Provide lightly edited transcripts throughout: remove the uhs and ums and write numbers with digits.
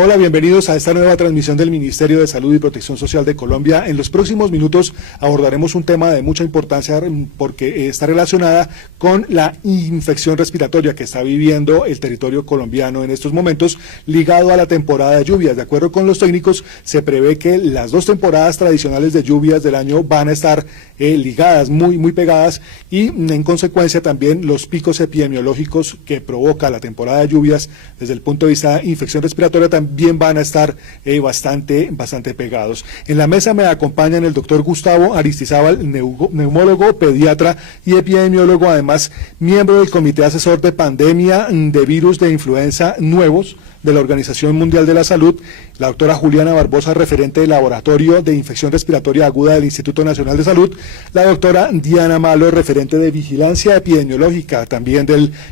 Hola, bienvenidos a esta nueva transmisión del Ministerio de Salud y Protección Social de Colombia. En los próximos minutos abordaremos un tema de mucha importancia porque está relacionada con la infección respiratoria que está viviendo el territorio colombiano en estos momentos, ligado a la temporada de lluvias. De acuerdo con los técnicos, se prevé que las dos temporadas tradicionales de lluvias del año van a estar ligadas, muy pegadas, y en consecuencia también los picos epidemiológicos que provoca la temporada de lluvias desde el punto de vista de infección respiratoria también van a estar bastante pegados. En la mesa me acompañan el doctor Gustavo Aristizábal, neumólogo, pediatra y epidemiólogo, además miembro del Comité Asesor de Pandemia de Virus de Influenza Nuevos de la Organización Mundial de la Salud, la doctora Juliana Barbosa, referente del Laboratorio de Infección Respiratoria Aguda del Instituto Nacional de Salud, la doctora Diana Malo, referente de Vigilancia Epidemiológica, también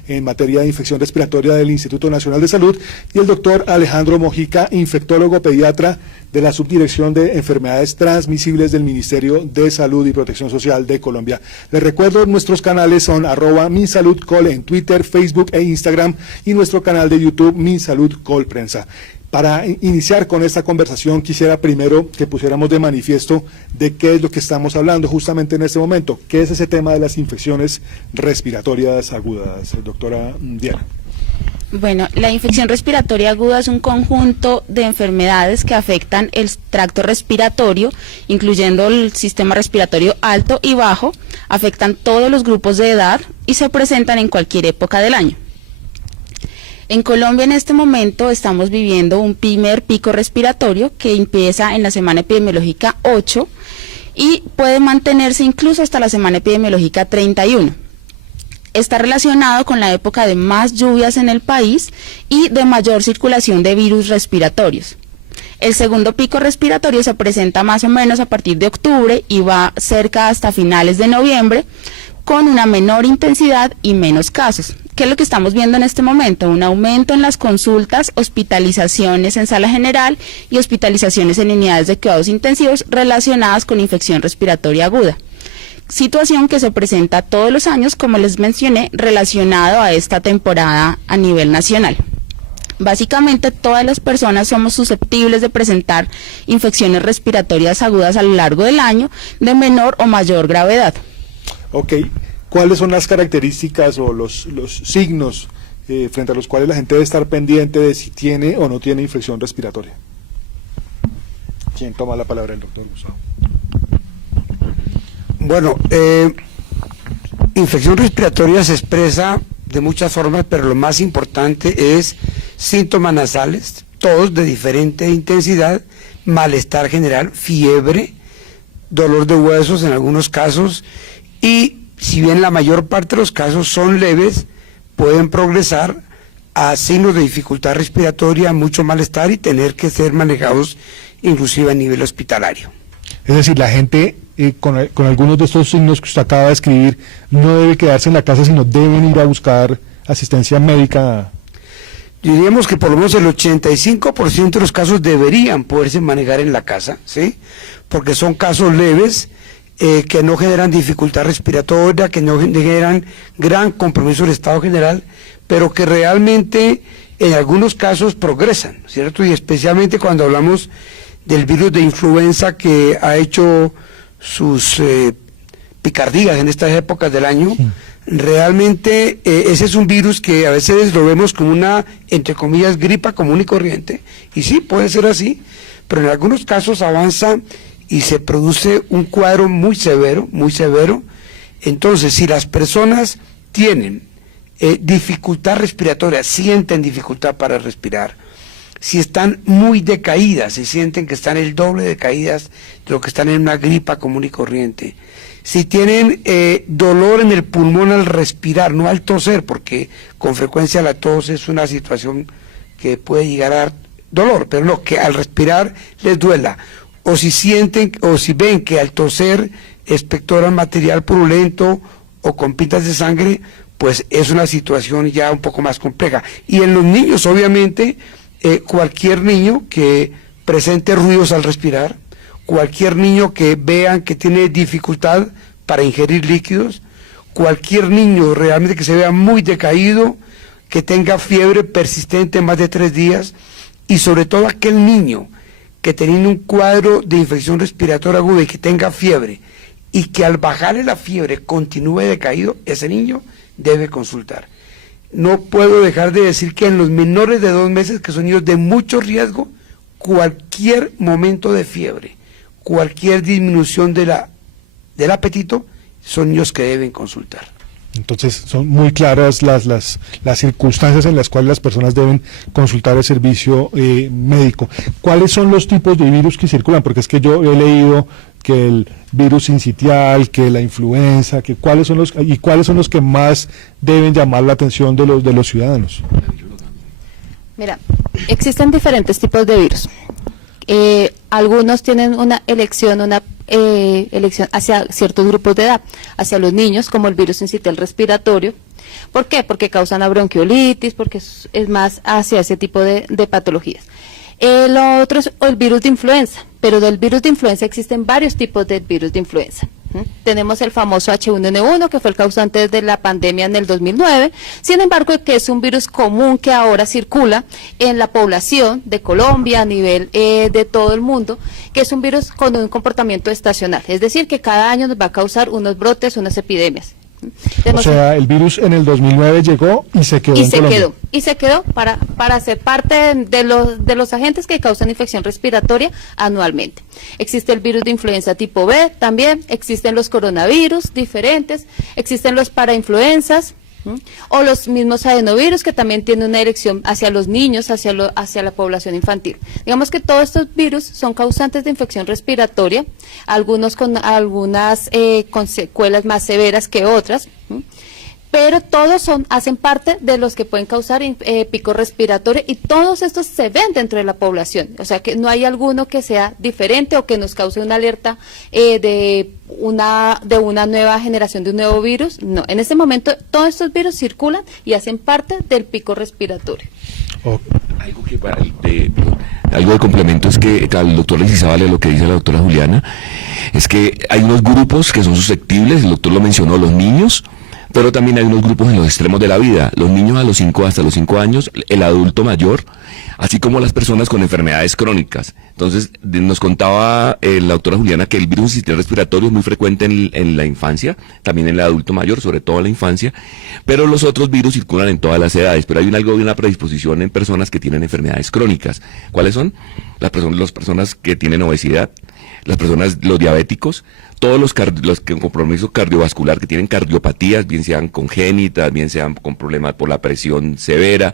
en materia de infección respiratoria del Instituto Nacional de Salud, y el doctor Alejandro Mojica, infectólogo pediatra de la Subdirección de Enfermedades Transmisibles del Ministerio de Salud y Protección Social de Colombia. Les recuerdo, nuestros canales son @MinSaludCol en Twitter, Facebook e Instagram, y nuestro canal de YouTube MinSaludCol Prensa. Para iniciar con esta conversación, quisiera primero que pusiéramos de manifiesto de qué es lo que estamos hablando justamente en este momento. ¿Qué es ese tema de las infecciones respiratorias agudas, doctora Diana? Bueno, la infección respiratoria aguda es un conjunto de enfermedades que afectan el tracto respiratorio, incluyendo el sistema respiratorio alto y bajo, afectan todos los grupos de edad y se presentan en cualquier época del año. En Colombia en este momento estamos viviendo un primer pico respiratorio que empieza en la semana epidemiológica 8 y puede mantenerse incluso hasta la semana epidemiológica 31. Está relacionado con la época de más lluvias en el país y de mayor circulación de virus respiratorios. El segundo pico respiratorio se presenta más o menos a partir de octubre y va cerca hasta finales de noviembre, con una menor intensidad y menos casos. ¿Qué es lo que estamos viendo en este momento? Un aumento en las consultas, hospitalizaciones en sala general y hospitalizaciones en unidades de cuidados intensivos relacionadas con infección respiratoria aguda. Situación que se presenta todos los años, como les mencioné, relacionado a esta temporada a nivel nacional. Básicamente todas las personas somos susceptibles de presentar infecciones respiratorias agudas a lo largo del año de menor o mayor gravedad. Ok, ¿cuáles son las características o los signos frente a los cuales la gente debe estar pendiente de si tiene o no tiene infección respiratoria? ¿Quién toma la palabra? El doctor Gustavo. Bueno, infección respiratoria se expresa de muchas formas, pero lo más importante es síntomas nasales, todos de diferente intensidad, malestar general, fiebre, dolor de huesos en algunos casos, y si bien la mayor parte de los casos son leves, pueden progresar a signos de dificultad respiratoria, mucho malestar y tener que ser manejados inclusive a nivel hospitalario. Es decir, la gente con algunos de estos signos que usted acaba de escribir no debe quedarse en la casa, sino deben ir a buscar asistencia médica. Diríamos que por lo menos el 85% de los casos deberían poderse manejar en la casa, ¿sí? Porque son casos leves, que no generan dificultad respiratoria, que no generan gran compromiso del estado general, pero que realmente en algunos casos progresan, ¿cierto? Y especialmente cuando hablamos del virus de influenza que ha hecho sus picardías en estas épocas del año, sí. Realmente ese es un virus que a veces lo vemos como una, entre comillas, gripa común y corriente, y sí, puede ser así, pero en algunos casos avanza y se produce un cuadro muy severo. Entonces, si las personas tienen dificultad respiratoria, sienten dificultad para respirar, si están muy decaídas, si sienten que están el doble decaídas de lo que están en una gripa común y corriente, si tienen dolor en el pulmón al respirar, no al toser, porque con frecuencia la tos es una situación que puede llegar a dar dolor, pero no, que al respirar les duela, o si sienten, o si ven que al toser expectoran material purulento o con pintas de sangre, pues es una situación ya un poco más compleja. Y en los niños, obviamente, cualquier niño que presente ruidos al respirar, cualquier niño que vean que tiene dificultad para ingerir líquidos, cualquier niño realmente que se vea muy decaído, que tenga fiebre persistente más de 3 días, y sobre todo aquel niño que teniendo un cuadro de infección respiratoria aguda y que tenga fiebre, y que al bajarle la fiebre continúe decaído, ese niño debe consultar. No puedo dejar de decir que en los menores de 2 meses, que son niños de mucho riesgo, cualquier momento de fiebre, cualquier disminución del apetito, son niños que deben consultar. Entonces son muy claras las circunstancias en las cuales las personas deben consultar el servicio médico. ¿Cuáles son los tipos de virus que circulan? Porque es que yo he leído que el virus sincitial, que la influenza, que cuáles son los que más deben llamar la atención de los ciudadanos. Mira, existen diferentes tipos de virus. Algunos tienen una elección hacia ciertos grupos de edad, hacia los niños, como el virus sincitial respiratorio. ¿Por qué? Porque causan la bronquiolitis, porque es más hacia ese tipo de patologías. Lo otro es el virus de influenza, pero del virus de influenza existen varios tipos de virus de influenza. Tenemos el famoso H1N1, que fue el causante de la pandemia en el 2009, sin embargo, que es un virus común que ahora circula en la población de Colombia, a nivel de todo el mundo, que es un virus con un comportamiento estacional, es decir, que cada año nos va a causar unos brotes, unas epidemias. O sea, el virus en el 2009 llegó y se quedó en Colombia. Y se quedó para ser parte de los agentes que causan infección respiratoria anualmente. Existe el virus de influenza tipo B también, existen los coronavirus diferentes, existen los parainfluenzas, o los mismos adenovirus, que también tienen una dirección hacia los niños, hacia la población infantil. Digamos que todos estos virus son causantes de infección respiratoria, algunos con algunas con secuelas más severas que otras, pero todos hacen parte de los que pueden causar pico respiratorio, y todos estos se ven dentro de la población, o sea que no hay alguno que sea diferente o que nos cause una alerta de una nueva generación de un nuevo virus. No, en este momento todos estos virus circulan y hacen parte del pico respiratorio. Algo de complemento es que al doctor Leguizamón, lo que dice la doctora Juliana, es que hay unos grupos que son susceptibles, el doctor lo mencionó, los niños, pero también hay unos grupos en los extremos de la vida, los niños hasta los 5 años, el adulto mayor, así como las personas con enfermedades crónicas. Entonces, nos contaba la doctora Juliana que el virus sincitial respiratorio es muy frecuente en la infancia, también en el adulto mayor, sobre todo en la infancia, pero los otros virus circulan en todas las edades, pero hay algo de una predisposición en personas que tienen enfermedades crónicas. ¿Cuáles son? Las personas que tienen obesidad, los diabéticos, todos los con compromiso cardiovascular, que tienen cardiopatías, bien sean congénitas, bien sean con problemas por la presión severa,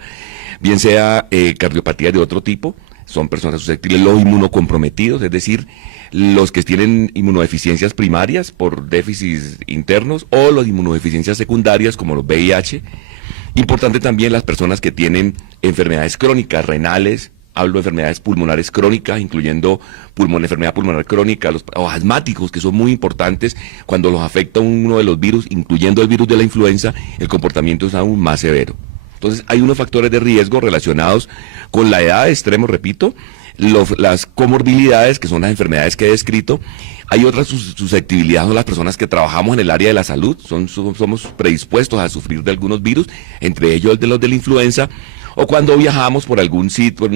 bien sea cardiopatías de otro tipo, son personas susceptibles. Los inmunocomprometidos, es decir, los que tienen inmunodeficiencias primarias por déficits internos, o las inmunodeficiencias secundarias como los VIH. Importante también las personas que tienen enfermedades crónicas, renales, hablo de enfermedades pulmonares crónicas, incluyendo enfermedad pulmonar crónica, los asmáticos, que son muy importantes. Cuando los afecta uno de los virus, incluyendo el virus de la influenza, el comportamiento es aún más severo. Entonces, hay unos factores de riesgo relacionados con la edad extremo, repito, las comorbilidades, que son las enfermedades que he descrito. Hay otras susceptibilidades, son las personas que trabajamos en el área de la salud, somos predispuestos a sufrir de algunos virus, entre ellos de los de la influenza, o cuando viajamos por algún sitio,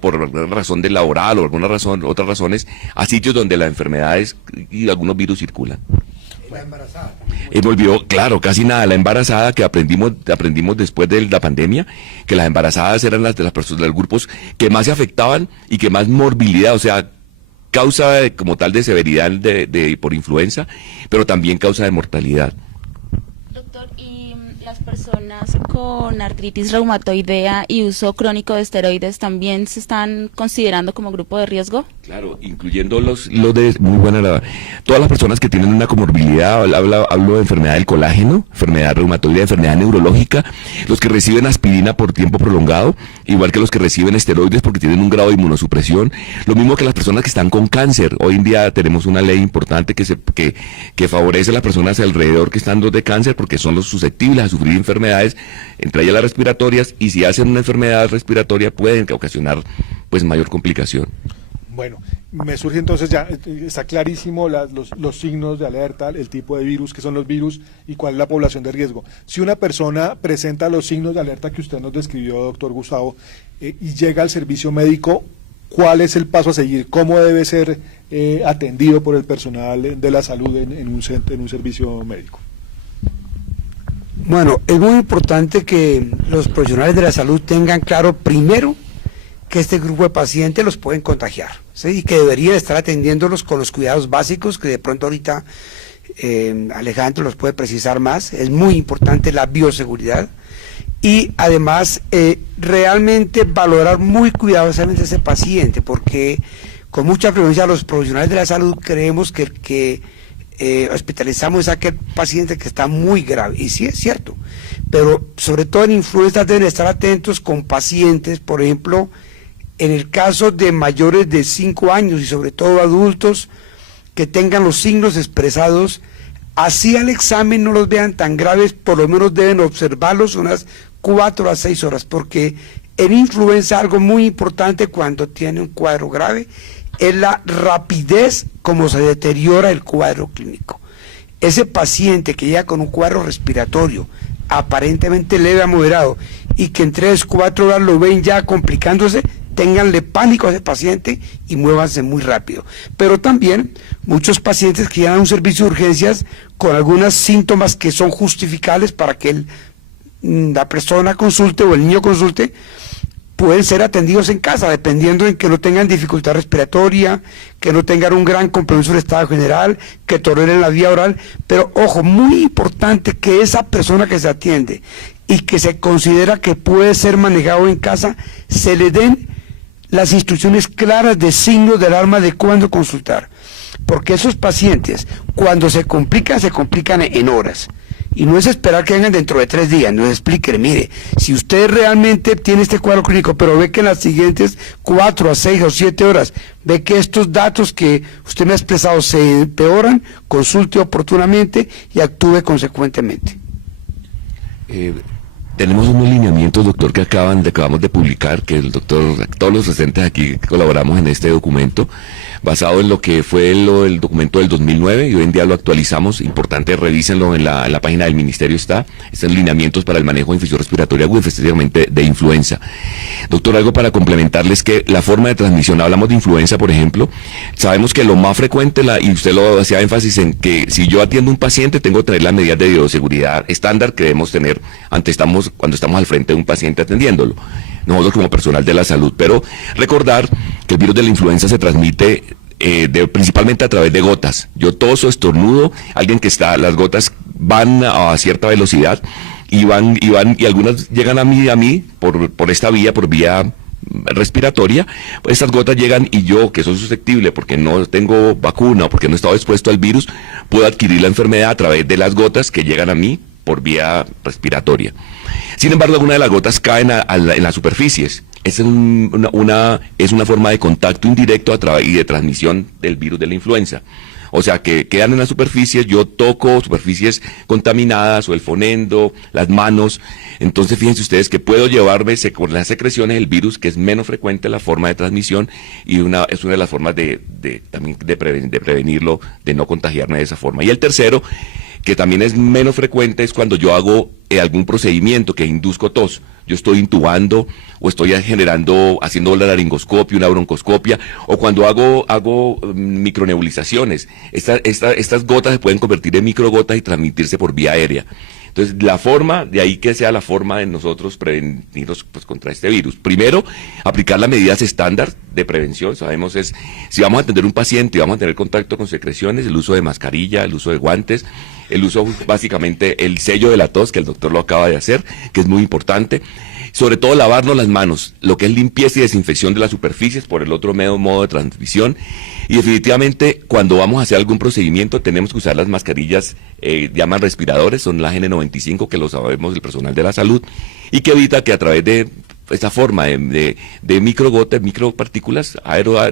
por alguna razón de laboral o otras razones, a sitios donde las enfermedades y algunos virus circulan. La embarazada. Volvió, claro, casi nada. La embarazada, que aprendimos después de la pandemia, que las embarazadas eran las personas, de los grupos que más se afectaban y que más morbilidad, o sea, causa como tal de severidad por influenza, pero también causa de mortalidad. Doctor, ¿y las personas con artritis reumatoidea y uso crónico de esteroides también se están considerando como grupo de riesgo? Claro, incluyendo todas las personas que tienen una comorbilidad, hablo de enfermedad del colágeno, enfermedad reumatoidea, enfermedad neurológica, los que reciben aspirina por tiempo prolongado, igual que los que reciben esteroides porque tienen un grado de inmunosupresión, lo mismo que las personas que están con cáncer. Hoy en día tenemos una ley importante que favorece a las personas alrededor que están de cáncer, porque son los susceptibles a sufrir enfermedades, entre ellas las respiratorias, y si hacen una enfermedad respiratoria pueden ocasionar pues mayor complicación. Bueno, me surge entonces ya, está clarísimo los signos de alerta, el tipo de virus, qué son los virus y cuál es la población de riesgo. Si una persona presenta los signos de alerta que usted nos describió, doctor Gustavo, y llega al servicio médico, ¿cuál es el paso a seguir? ¿Cómo debe ser atendido por el personal de la salud en un servicio médico? Bueno, es muy importante que los profesionales de la salud tengan claro primero que este grupo de pacientes los pueden contagiar, ¿sí? Y que deberían estar atendiéndolos con los cuidados básicos que de pronto ahorita Alejandro los puede precisar más. Es muy importante la bioseguridad y además realmente valorar muy cuidadosamente a ese paciente, porque con mucha frecuencia los profesionales de la salud creemos que hospitalizamos a aquel paciente que está muy grave, y sí es cierto, pero sobre todo en influenza deben estar atentos con pacientes, por ejemplo, en el caso de mayores de 5 años y sobre todo adultos que tengan los signos expresados, así al examen no los vean tan graves, por lo menos deben observarlos unas 4 a 6 horas, porque en influenza algo muy importante cuando tiene un cuadro grave es la rapidez como se deteriora el cuadro clínico. Ese paciente que llega con un cuadro respiratorio aparentemente leve a moderado y que en 3, 4 horas lo ven ya complicándose, ténganle pánico a ese paciente y muévanse muy rápido. Pero también muchos pacientes que llegan a un servicio de urgencias con algunos síntomas que son justificables para que la persona consulte o el niño consulte, pueden ser atendidos en casa, dependiendo en que no tengan dificultad respiratoria, que no tengan un gran compromiso del estado general, que toleren la vía oral, pero ojo, muy importante que esa persona que se atiende y que se considera que puede ser manejado en casa, se le den las instrucciones claras de signos de alarma de cuándo consultar, porque esos pacientes, cuando se complican en horas. Y no es esperar que vengan dentro de 3 días, no es expliquen, mire, si usted realmente tiene este cuadro clínico, pero ve que en las siguientes 4 a 6 o 7 horas, ve que estos datos que usted me ha expresado se empeoran, consulte oportunamente y actúe consecuentemente. Tenemos unos lineamientos, doctor, que acabamos de publicar, que el doctor, todos los presentes aquí colaboramos en este documento, basado en lo que fue el documento del 2009, y hoy en día lo actualizamos. Importante, revísenlo en la página del ministerio, están lineamientos para el manejo de infección respiratoria aguda, específicamente de influenza. Doctor, algo para complementarles, que la forma de transmisión, hablamos de influenza, por ejemplo, sabemos que lo más frecuente, y usted lo hacía énfasis en que si yo atiendo a un paciente, tengo que tener las medidas de bioseguridad estándar que debemos tener cuando estamos al frente de un paciente atendiéndolo, nosotros como personal de la salud. Pero recordar que el virus de la influenza se transmite principalmente a través de gotas. Yo toso, estornudo, las gotas van a cierta velocidad y algunas llegan a mí por esta vía, por vía respiratoria. Pues estas gotas llegan y yo, que soy susceptible porque no tengo vacuna o porque no he estado expuesto al virus, puedo adquirir la enfermedad a través de las gotas que llegan a mí por vía respiratoria. Sin embargo, algunas de las gotas caen en las superficies. Es una forma de contacto indirecto y de transmisión del virus de la influenza. O sea, que quedan en las superficies, yo toco superficies contaminadas o el fonendo, las manos. Entonces, fíjense ustedes que puedo llevarme con las secreciones el virus, que es menos frecuente la forma de transmisión y es una de las formas de prevenirlo, de no contagiarme de esa forma. Y el tercero, que también es menos frecuente, es cuando yo hago algún procedimiento que induzco tos. Yo estoy intubando o estoy haciendo la laringoscopia, una broncoscopia, o cuando hago micronebulizaciones. Estas gotas se pueden convertir en microgotas y transmitirse por vía aérea. Entonces, de ahí que sea la forma de nosotros prevenirnos contra este virus. Primero, aplicar las medidas estándar de prevención. Sabemos si vamos a atender un paciente y vamos a tener contacto con secreciones, el uso de mascarilla, el uso de guantes, el uso básicamente, el sello de la tos, que el doctor lo acaba de hacer, que es muy importante. Sobre todo lavarnos las manos, lo que es limpieza y desinfección de las superficies por el otro modo de transmisión. Y definitivamente, cuando vamos a hacer algún procedimiento, tenemos que usar las mascarillas, llaman respiradores, son las N95, que lo sabemos el personal de la salud, y que evita que a través de esta forma de microgotas, micropartículas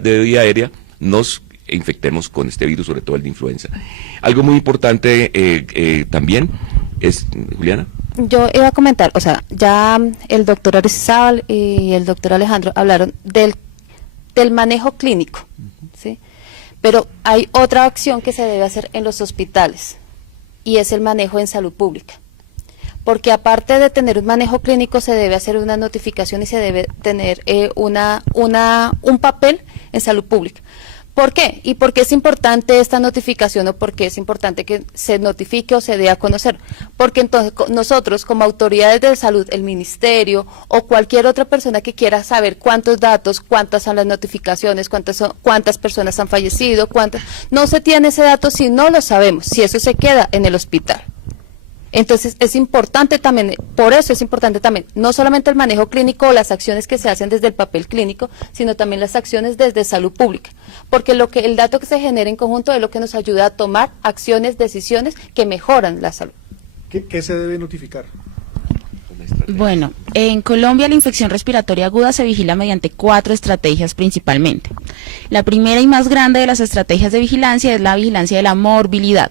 de vía aérea, nos infectemos con este virus, sobre todo el de influenza. Algo muy importante también es, Juliana. Yo iba a comentar, o sea, ya el doctor Aristizábal y el doctor Alejandro hablaron del del manejo clínico, ¿sí? Pero hay otra acción que se debe hacer en los hospitales y es el manejo en salud pública. Porque aparte de tener un manejo clínico se debe hacer una notificación y se debe tener un papel en salud pública. ¿Por qué? ¿Y por qué es importante esta notificación o por qué es importante que se notifique o se dé a conocer? Porque entonces nosotros como autoridades de salud, el ministerio o cualquier otra persona que quiera saber cuántos datos, cuántas son las notificaciones, cuántas personas han fallecido, no se tiene ese dato si no lo sabemos, si eso se queda en el hospital. Entonces es importante también, por eso es importante también, no solamente el manejo clínico o las acciones que se hacen desde el papel clínico, sino también las acciones desde salud pública, porque el dato que se genera en conjunto es lo que nos ayuda a tomar acciones, decisiones que mejoran la salud. ¿Qué se debe notificar? Bueno, en Colombia la infección respiratoria aguda se vigila mediante 4 estrategias principalmente. La primera y más grande de las estrategias de vigilancia es la vigilancia de la morbilidad.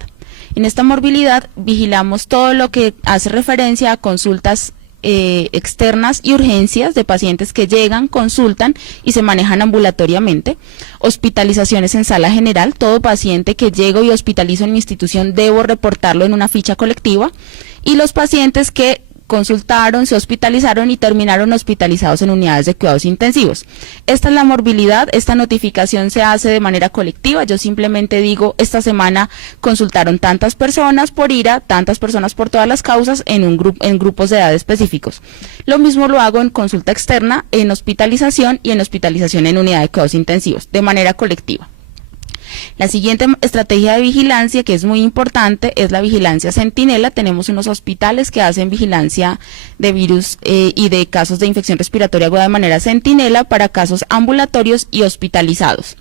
En esta morbilidad vigilamos todo lo que hace referencia a consultas externas y urgencias de pacientes que llegan, consultan y se manejan ambulatoriamente, hospitalizaciones en sala general, todo paciente que llego y hospitalizo en mi institución debo reportarlo en una ficha colectiva, y los pacientes que consultaron, se hospitalizaron y terminaron hospitalizados en unidades de cuidados intensivos. Esta es la morbilidad, esta notificación se hace de manera colectiva, yo simplemente digo, esta semana consultaron tantas personas por IRA, tantas personas por todas las causas en grupos de edad específicos. Lo mismo lo hago en consulta externa, en hospitalización y en hospitalización en unidad de cuidados intensivos, de manera colectiva. La siguiente estrategia de vigilancia, que es muy importante, es la vigilancia centinela. Tenemos unos hospitales que hacen vigilancia de virus y de casos de infección respiratoria aguda de manera centinela para casos ambulatorios y hospitalizados.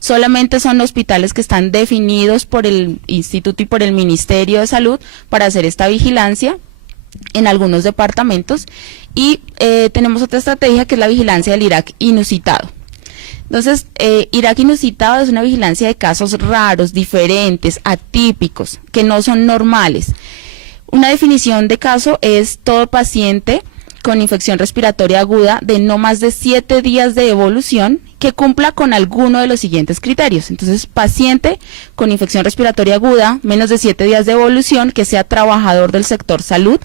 Solamente son hospitales que están definidos por el Instituto y por el Ministerio de Salud para hacer esta vigilancia en algunos departamentos. Y tenemos otra estrategia que es la vigilancia del IRAC inusitado. Entonces, IRAC inusitado es una vigilancia de casos raros, diferentes, atípicos, que no son normales. Una definición de caso es todo paciente con infección respiratoria aguda de no más de 7 días de evolución que cumpla con alguno de los siguientes criterios. Entonces, paciente con infección respiratoria aguda, menos de 7 días de evolución, que sea trabajador del sector salud,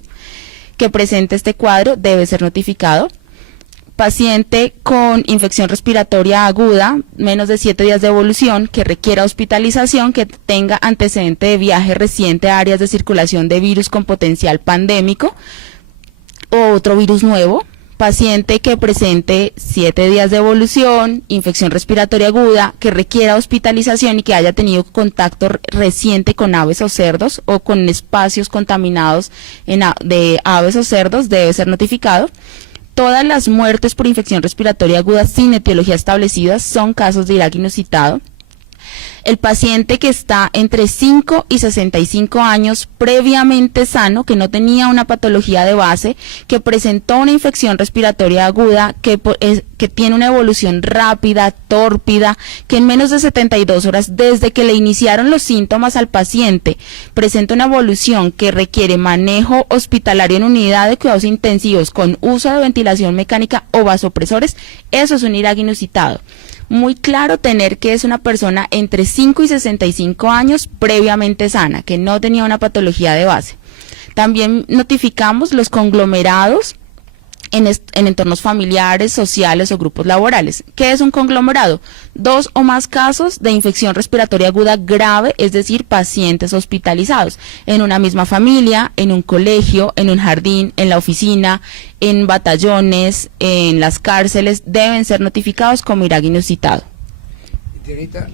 que presente este cuadro, debe ser notificado. Paciente con infección respiratoria aguda, menos de 7 días de evolución, que requiera hospitalización, que tenga antecedente de viaje reciente a áreas de circulación de virus con potencial pandémico o otro virus nuevo. Paciente que presente 7 días de evolución, infección respiratoria aguda, que requiera hospitalización y que haya tenido contacto reciente con aves o cerdos o con espacios contaminados de aves o cerdos, debe ser notificado. Todas las muertes por infección respiratoria aguda sin etiología establecida son casos de IRAC inusitado. El paciente que está entre 5 y 65 años previamente sano, que no tenía una patología de base, que presentó una infección respiratoria aguda, que tiene una evolución rápida, tórpida, que en menos de 72 horas desde que le iniciaron los síntomas al paciente presenta una evolución que requiere manejo hospitalario en unidad de cuidados intensivos con uso de ventilación mecánica o vasopresores, eso es un IRAC inusitado. Muy claro tener que es una persona entre 5 y 65 años previamente sana, que no tenía una patología de base. También notificamos los conglomerados en entornos familiares, sociales o grupos laborales. ¿Qué es un conglomerado? 2 o más casos de infección respiratoria aguda grave, es decir, pacientes hospitalizados en una misma familia, en un colegio, en un jardín, en la oficina, en batallones, en las cárceles, deben ser notificados como IRAC inusitado. Dianita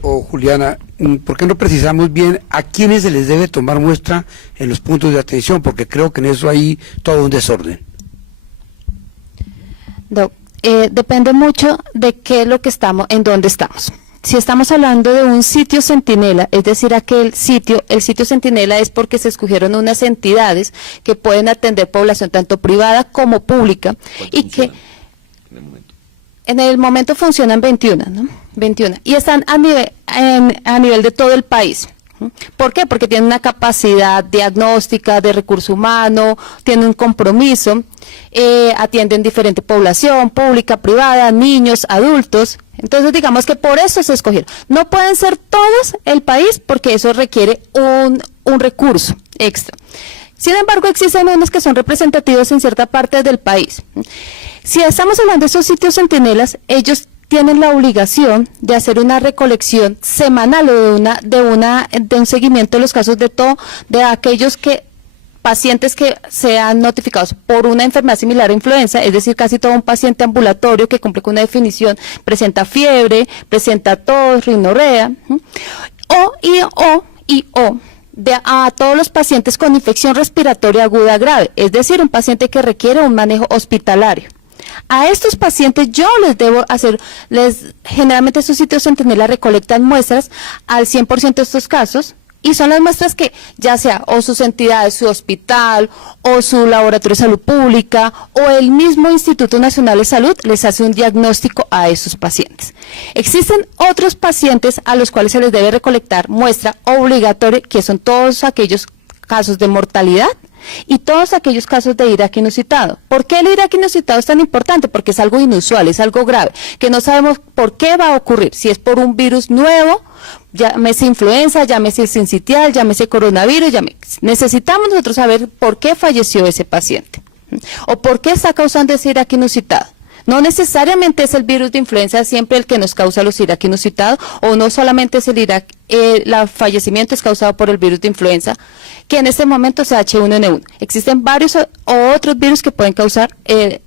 o Juliana, ¿por qué no precisamos bien a quiénes se les debe tomar muestra en los puntos de atención? Porque creo que en eso hay todo un desorden. Depende mucho de qué es lo que estamos, en dónde estamos. Si estamos hablando de un sitio centinela, es decir, el sitio centinela es porque se escogieron unas entidades que pueden atender población tanto privada como pública y que en el momento funcionan 21, ¿no? 21 y están a nivel de todo el país. ¿Por qué? Porque tienen una capacidad diagnóstica, de recurso humano, tienen un compromiso, atienden diferente población, pública, privada, niños, adultos. Entonces digamos que por eso se escogieron. No pueden ser todos el país porque eso requiere un recurso extra. Sin embargo, existen unos que son representativos en cierta parte del país. Si estamos hablando de esos sitios centinelas, ellos tienen la obligación de hacer una recolección semanal o de un seguimiento de los casos de aquellos pacientes que sean notificados por una enfermedad similar a influenza, es decir, casi todo un paciente ambulatorio que cumple con una definición, presenta fiebre, presenta tos, rinorrea, a todos los pacientes con infección respiratoria aguda grave, es decir, un paciente que requiere un manejo hospitalario. A estos pacientes yo generalmente estos sitios centinela recolectan muestras al 100% de estos casos, y son las muestras que ya sea o sus entidades, su hospital, o su laboratorio de salud pública, o el mismo Instituto Nacional de Salud les hace un diagnóstico a esos pacientes. Existen otros pacientes a los cuales se les debe recolectar muestra obligatoria, que son todos aquellos casos de mortalidad, y todos aquellos casos de IRAC inusitado. ¿Por qué el IRAC inusitado es tan importante? Porque es algo inusual, es algo grave, que no sabemos por qué va a ocurrir, si es por un virus nuevo, llámese influenza, llámese sincitial, llámese coronavirus, necesitamos nosotros saber por qué falleció ese paciente, o por qué está causando ese IRAC inusitado. No necesariamente es el virus de influenza siempre el que nos causa los IRAC inusitados, o no solamente es el fallecimiento es causado por el virus de influenza, que en este momento es H1N1. Existen varios otros virus que pueden causar el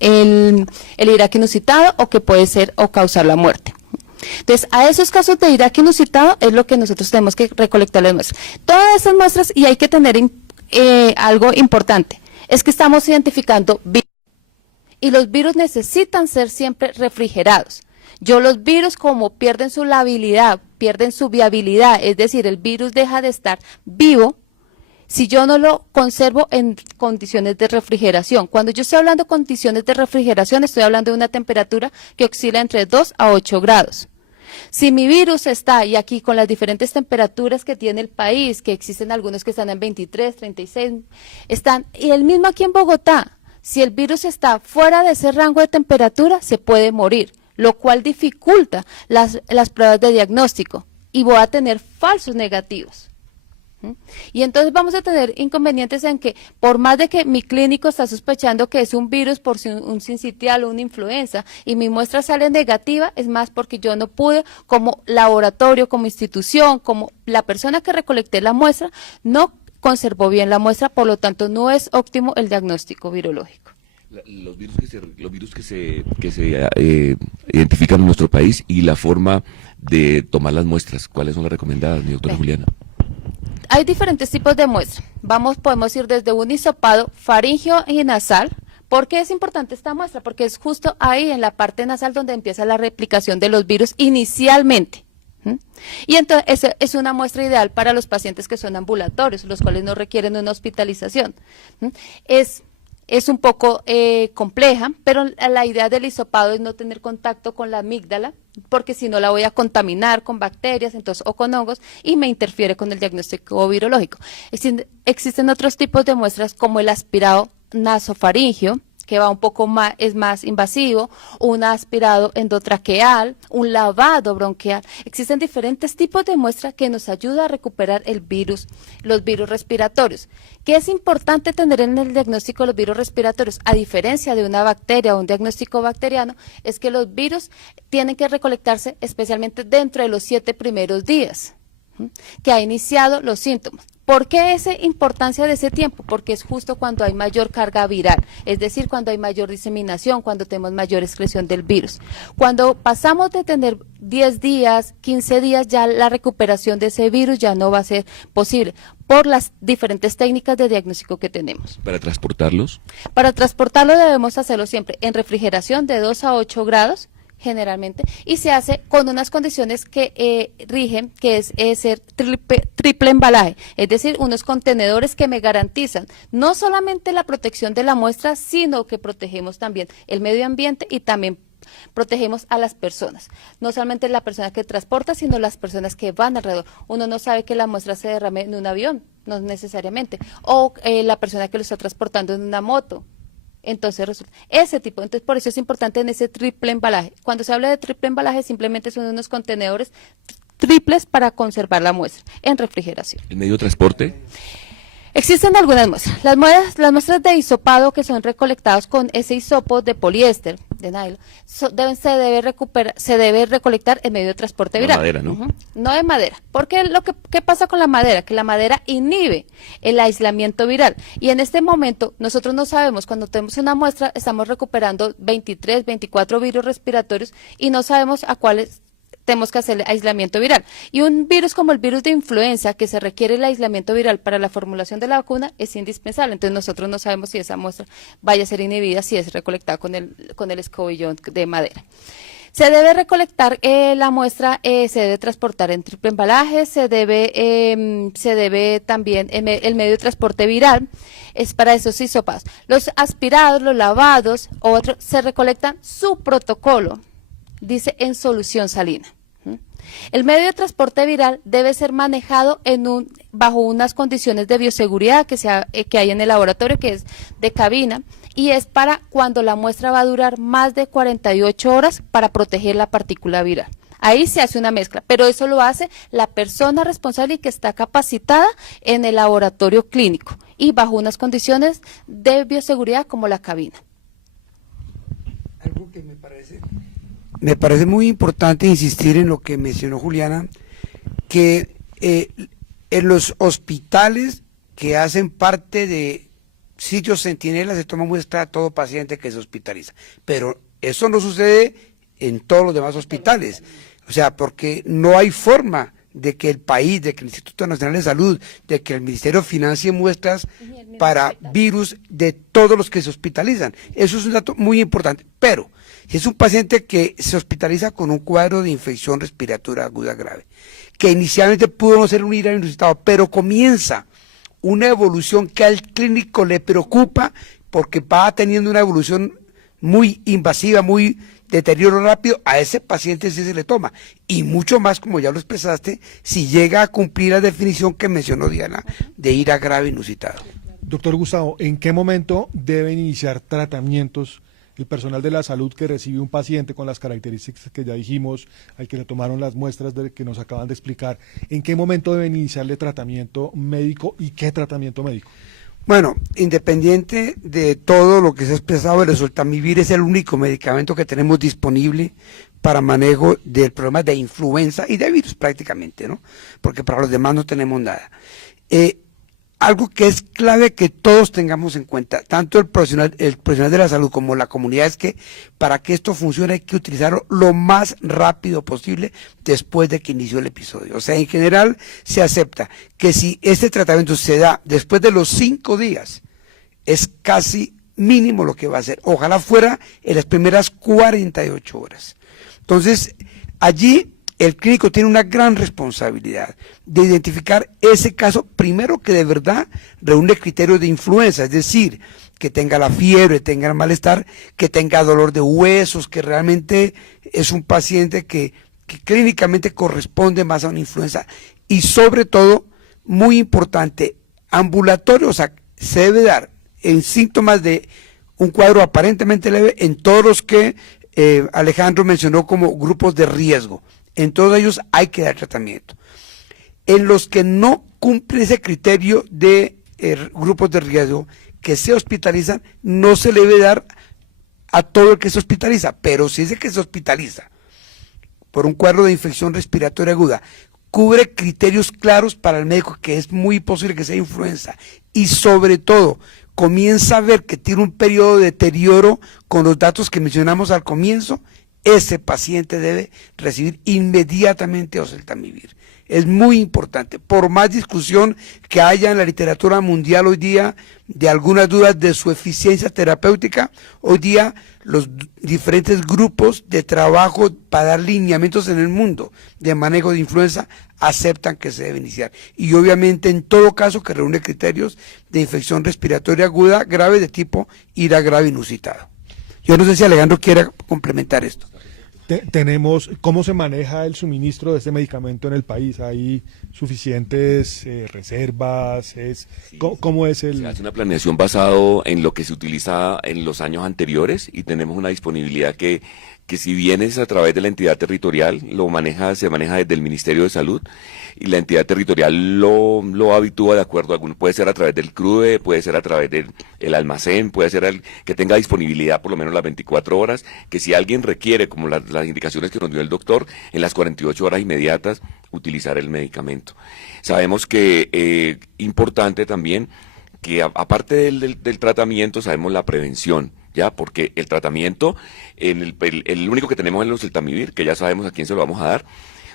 IRAC inusitado, o que puede ser o causar la muerte. Entonces, a esos casos de IRAC inusitado es lo que nosotros tenemos que recolectar las muestras. Todas esas muestras, y hay que tener algo importante, es que estamos identificando virus. Y los virus necesitan ser siempre refrigerados. Los virus, como pierden su labilidad, pierden su viabilidad, es decir, el virus deja de estar vivo si yo no lo conservo en condiciones de refrigeración. Cuando yo estoy hablando de condiciones de refrigeración, estoy hablando de una temperatura que oscila entre 2 a 8 grados. Si mi virus está, y aquí con las diferentes temperaturas que tiene el país, que existen algunos que están en 23, 36, y el mismo aquí en Bogotá, si el virus está fuera de ese rango de temperatura, se puede morir, lo cual dificulta las pruebas de diagnóstico, y voy a tener falsos negativos. Y entonces vamos a tener inconvenientes en que, por más de que mi clínico está sospechando que es un virus por un sincitial o una influenza, y mi muestra sale negativa, es más porque yo no pude, como laboratorio, como institución, como la persona que recolecté la muestra, no conservó bien la muestra, por lo tanto no es óptimo el diagnóstico virológico. Los virus que se identifican en nuestro país y la forma de tomar las muestras, ¿cuáles son las recomendadas, mi doctora Juliana? Hay diferentes tipos de muestras. Podemos ir desde un hisopado faríngeo y nasal. ¿Por qué es importante esta muestra? Porque es justo ahí en la parte nasal donde empieza la replicación de los virus inicialmente. Y entonces es una muestra ideal para los pacientes que son ambulatorios, los cuales no requieren una hospitalización. Es un poco compleja, pero la idea del hisopado es no tener contacto con la amígdala, porque si no la voy a contaminar con bacterias o con hongos, y me interfiere con el diagnóstico virológico. Existen otros tipos de muestras, como el aspirado nasofaríngeo, que va un poco más, es más invasivo, un aspirado endotraqueal, un lavado bronquial. Existen diferentes tipos de muestras que nos ayudan a recuperar los virus respiratorios. ¿Qué es importante tener en el diagnóstico de los virus respiratorios? A diferencia de una bacteria o un diagnóstico bacteriano, es que los virus tienen que recolectarse especialmente dentro de los 7 primeros días que ha iniciado los síntomas. ¿Por qué esa importancia de ese tiempo? Porque es justo cuando hay mayor carga viral, es decir, cuando hay mayor diseminación, cuando tenemos mayor excreción del virus. Cuando pasamos de tener 10 días, 15 días, ya la recuperación de ese virus ya no va a ser posible por las diferentes técnicas de diagnóstico que tenemos. ¿Para transportarlos? Para transportarlo debemos hacerlo siempre en refrigeración de 2 a 8 grados, generalmente, y se hace con unas condiciones que rigen, que es ser triple embalaje, es decir, unos contenedores que me garantizan no solamente la protección de la muestra, sino que protegemos también el medio ambiente y también protegemos a las personas, no solamente la persona que transporta, sino las personas que van alrededor. Uno no sabe que la muestra se derrame en un avión, no necesariamente, o la persona que lo está transportando en una moto. Entonces resulta ese tipo, entonces por eso es importante en ese triple embalaje. Cuando se habla de triple embalaje, simplemente son unos contenedores triples para conservar la muestra en refrigeración. ¿El medio de transporte? Existen algunas muestras. Las muestras de hisopado que son recolectados con ese hisopo de poliéster, de nylon, se debe recolectar en medio de transporte viral. Madera, ¿no? No de madera. Porque ¿qué pasa con la madera? Que la madera inhibe el aislamiento viral. Y en este momento, nosotros no sabemos, cuando tenemos una muestra, estamos recuperando 23, 24 virus respiratorios y no sabemos a cuáles tenemos que hacer aislamiento viral. Y un virus como el virus de influenza, que se requiere el aislamiento viral para la formulación de la vacuna, es indispensable. Entonces nosotros no sabemos si esa muestra vaya a ser inhibida si es recolectada con el escobillón de madera. Se debe recolectar la muestra, se debe transportar en triple embalaje, se debe también, el medio de transporte viral, es para esos hisopados. Los aspirados, los lavados, otros, se recolectan su protocolo, dice en solución salina. El medio de transporte viral debe ser manejado bajo unas condiciones de bioseguridad que hay en el laboratorio, que es de cabina, y es para cuando la muestra va a durar más de 48 horas para proteger la partícula viral. Ahí se hace una mezcla, pero eso lo hace la persona responsable y que está capacitada en el laboratorio clínico y bajo unas condiciones de bioseguridad como la cabina. Algo que me parece muy importante insistir en lo que mencionó Juliana, que en los hospitales que hacen parte de sitios centinelas se toma muestra a todo paciente que se hospitaliza, pero eso no sucede en todos los demás hospitales, o sea, porque no hay forma de que el país, de que el Instituto Nacional de Salud, de que el Ministerio financie muestras para virus de todos los que se hospitalizan. Eso es un dato muy importante, pero si es un paciente que se hospitaliza con un cuadro de infección respiratoria aguda grave, que inicialmente pudo no ser un grave inusitado, pero comienza una evolución que al clínico le preocupa porque va teniendo una evolución muy invasiva, muy deterioro rápido, a ese paciente sí se le toma, y mucho más, como ya lo expresaste, si llega a cumplir la definición que mencionó Diana, de ira grave inusitado. Doctor Gustavo, ¿en qué momento deben iniciar tratamientos el personal de la salud que recibe un paciente con las características que ya dijimos, al que le tomaron las muestras que nos acaban de explicar? ¿En qué momento deben iniciarle tratamiento médico y qué tratamiento médico? Bueno, independiente de todo lo que se ha expresado, el Oseltamivir es el único medicamento que tenemos disponible para manejo del problema de influenza y de virus prácticamente, ¿no? Porque para los demás no tenemos nada. Algo que es clave que todos tengamos en cuenta, tanto el profesional de la salud como la comunidad, es que para que esto funcione hay que utilizarlo lo más rápido posible después de que inició el episodio. O sea, en general se acepta que si este tratamiento se da después de los 5 días, es casi mínimo lo que va a hacer. Ojalá fuera en las primeras 48 horas. Entonces, allí el clínico tiene una gran responsabilidad de identificar ese caso, primero que de verdad reúne criterios de influenza, es decir, que tenga la fiebre, tenga el malestar, que tenga dolor de huesos, que realmente es un paciente que clínicamente corresponde más a una influenza, y sobre todo, muy importante, ambulatorio, o sea, se debe dar en síntomas de un cuadro aparentemente leve en todos los que Alejandro mencionó como grupos de riesgo. En todos ellos hay que dar tratamiento. En los que no cumple ese criterio de grupos de riesgo que se hospitalizan, no se le debe dar a todo el que se hospitaliza, pero si es el que se hospitaliza por un cuadro de infección respiratoria aguda, cubre criterios claros para el médico que es muy posible que sea influenza, y sobre todo comienza a ver que tiene un periodo de deterioro con los datos que mencionamos al comienzo, ese paciente debe recibir inmediatamente Oseltamivir. Es muy importante, por más discusión que haya en la literatura mundial hoy día de algunas dudas de su eficiencia terapéutica, hoy día los diferentes grupos de trabajo para dar lineamientos en el mundo de manejo de influenza aceptan que se debe iniciar. Y obviamente en todo caso que reúne criterios de infección respiratoria aguda grave de tipo ira grave inusitado. Yo no sé si Alejandro quiera complementar esto. Tenemos, ¿cómo se maneja el suministro de este medicamento en el país? ¿Hay suficientes reservas? ¿Cómo es el...? Se hace una planeación basado en lo que se utiliza en los años anteriores y tenemos una disponibilidad que si bien es a través de la entidad territorial, se maneja desde el Ministerio de Salud y la entidad territorial lo habitúa de acuerdo a alguno. Puede ser a través del CRUE, puede ser a través del almacén, puede ser que tenga disponibilidad por lo menos las 24 horas, que si alguien requiere, como las indicaciones que nos dio el doctor, en las 48 horas inmediatas, utilizar el medicamento. Sabemos que importante también que aparte del tratamiento, sabemos la prevención. Ya, porque el tratamiento, el único que tenemos es el oseltamivir, que ya sabemos a quién se lo vamos a dar,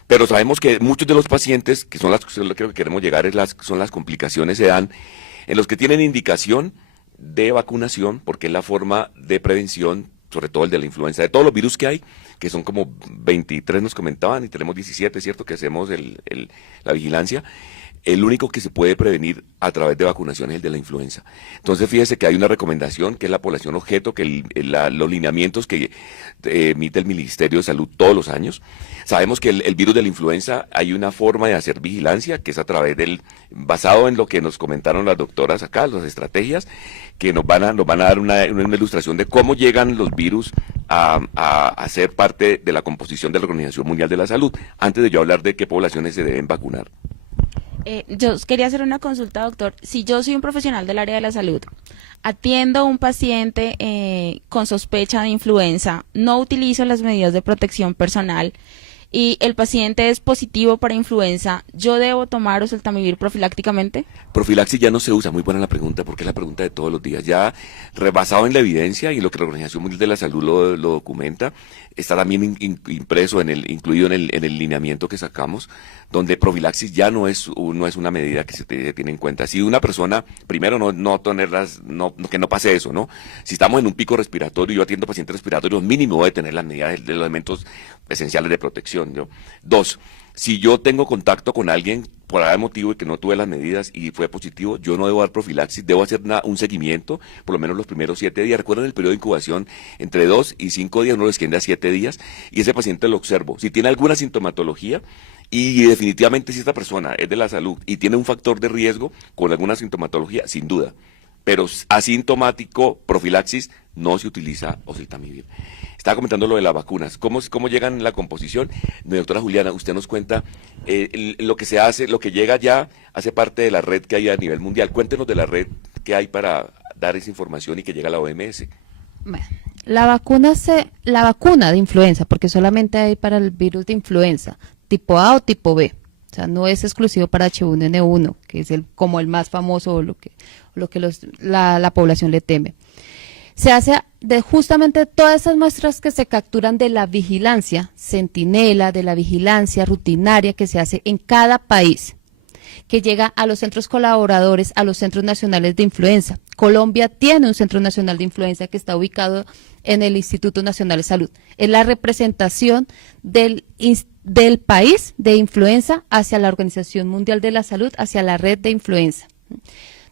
pero sabemos que muchos de los pacientes, que son creo que queremos llegar, son las complicaciones, se dan en los que tienen indicación de vacunación, porque es la forma de prevención, sobre todo el de la influenza, de todos los virus que hay, que son como 23 nos comentaban, y tenemos 17, ¿cierto?, que hacemos la vigilancia. El único que se puede prevenir a través de vacunación es el de la influenza. Entonces, fíjese que hay una recomendación que es la población objeto, que los lineamientos que emite el Ministerio de Salud todos los años. Sabemos que el virus de la influenza hay una forma de hacer vigilancia, que es a través basado en lo que nos comentaron las doctoras acá, las estrategias, que nos van a dar una ilustración de cómo llegan los virus a ser parte de la composición de la Organización Mundial de la Salud, antes de yo hablar de qué poblaciones se deben vacunar. Yo quería hacer una consulta, doctor. Si yo soy un profesional del área de la salud, atiendo a un paciente con sospecha de influenza, no utilizo las medidas de protección personal y el paciente es positivo para influenza, ¿yo debo tomar oseltamivir profilácticamente? Profilaxis ya no se usa, muy buena la pregunta, porque es la pregunta de todos los días. Ya rebasado en la evidencia y lo que la Organización Mundial de la Salud lo documenta, está también impreso incluido en el lineamiento que sacamos, donde profilaxis ya no es una medida que se tiene en cuenta. Si una persona, primero que no pase eso, ¿no? Si estamos en un pico respiratorio, yo atiendo pacientes respiratorios, mínimo debe tener las medidas de los elementos esenciales de protección, ¿no? 2, si yo tengo contacto con alguien por algún motivo y que no tuve las medidas y fue positivo, yo no debo dar profilaxis, debo hacer un seguimiento, por lo menos los primeros 7 días. Recuerden el periodo de incubación, entre 2 y 5 días, uno lo extiende a 7 días, y ese paciente lo observo. Si tiene alguna sintomatología, y definitivamente si esta persona es de la salud y tiene un factor de riesgo con alguna sintomatología, sin duda, pero asintomático, profilaxis, no se utiliza oseltamivir. Estaba comentando lo de las vacunas. ¿Cómo llegan en la composición? Doctora Juliana, usted nos cuenta lo que se hace, lo que llega ya hace parte de la red que hay a nivel mundial. Cuéntenos de la red que hay para dar esa información y que llega a la OMS. Bueno, la vacuna de influenza, porque solamente hay para el virus de influenza, tipo A o tipo B. O sea, no es exclusivo para H1N1, que es como el más famoso o lo que la población le teme. Se hace de justamente todas esas muestras que se capturan de la vigilancia centinela, de la vigilancia rutinaria que se hace en cada país, que llega a los centros colaboradores, a los centros nacionales de influenza. Colombia tiene un centro nacional de influenza que está ubicado en el Instituto Nacional de Salud. Es la representación del país de influenza hacia la Organización Mundial de la Salud, hacia la red de influenza.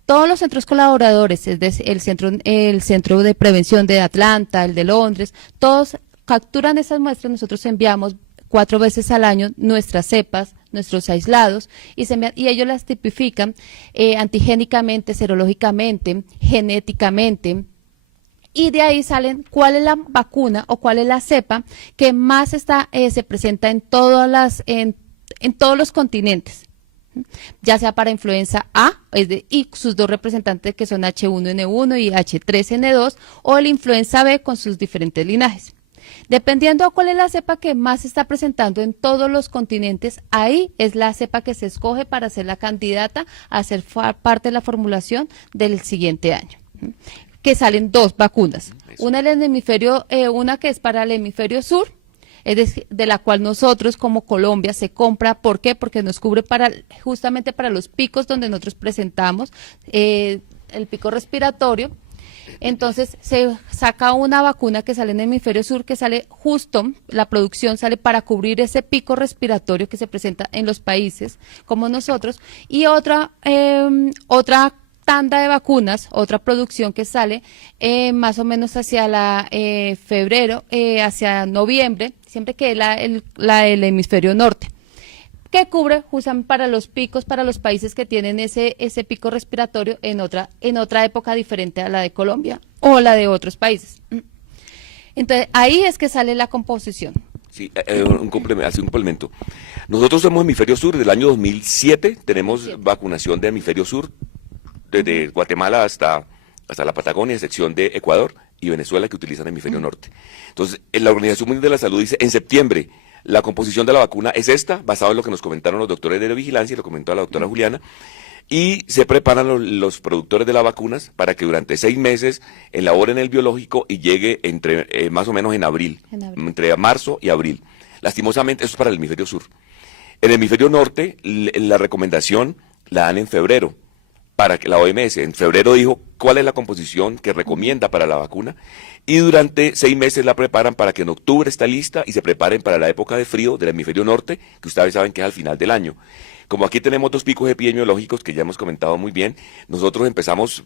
Todos los centros colaboradores, es decir, el centro de prevención de Atlanta, el de Londres, todos capturan esas muestras. Nosotros enviamos 4 veces al año nuestras cepas, nuestros aislados, y ellos las tipifican antigénicamente, serológicamente, genéticamente, y de ahí salen cuál es la vacuna o cuál es la cepa que más se presenta en todos los continentes, ya sea para influenza A y sus 2 representantes que son H1N1 y H3N2, o el influenza B con sus diferentes linajes. Dependiendo de cuál es la cepa que más se está presentando en todos los continentes, ahí es la cepa que se escoge para ser la candidata a ser parte de la formulación del siguiente año. Que salen 2 vacunas, una que es para el hemisferio sur, de la cual nosotros como Colombia se compra. ¿Por qué? Porque nos cubre justamente para los picos donde nosotros presentamos el pico respiratorio. Entonces se saca una vacuna que sale en el hemisferio sur, que sale justo, la producción sale para cubrir ese pico respiratorio que se presenta en los países como nosotros, y otra tanda de vacunas, otra producción que sale más o menos hacia febrero, hacia noviembre, siempre que es la del hemisferio norte, que cubre justamente para los picos, para los países que tienen ese pico respiratorio en otra época diferente a la de Colombia o la de otros países. Entonces, ahí es que sale la composición. Sí, un complemento. Nosotros somos hemisferio sur, desde el año 2007 tenemos vacunación de hemisferio sur, desde Guatemala hasta la Patagonia, excepción de Ecuador y Venezuela, que utilizan hemisferio norte. Entonces, la Organización Mundial de la Salud dice, en septiembre, la composición de la vacuna es esta, basado en lo que nos comentaron los doctores de vigilancia, y lo comentó la doctora Juliana, y se preparan los productores de las vacunas para que durante 6 meses elaboren el biológico y llegue entre más o menos en abril, entre marzo y abril. Lastimosamente, eso es para el hemisferio sur. En el hemisferio norte, la recomendación la dan en febrero, para que la OMS en febrero dijo cuál es la composición que recomienda para la vacuna, y durante 6 meses la preparan para que en octubre esté lista y se preparen para la época de frío del hemisferio norte, que ustedes saben que es al final del año. Como aquí tenemos 2 picos epidemiológicos que ya hemos comentado muy bien, nosotros empezamos,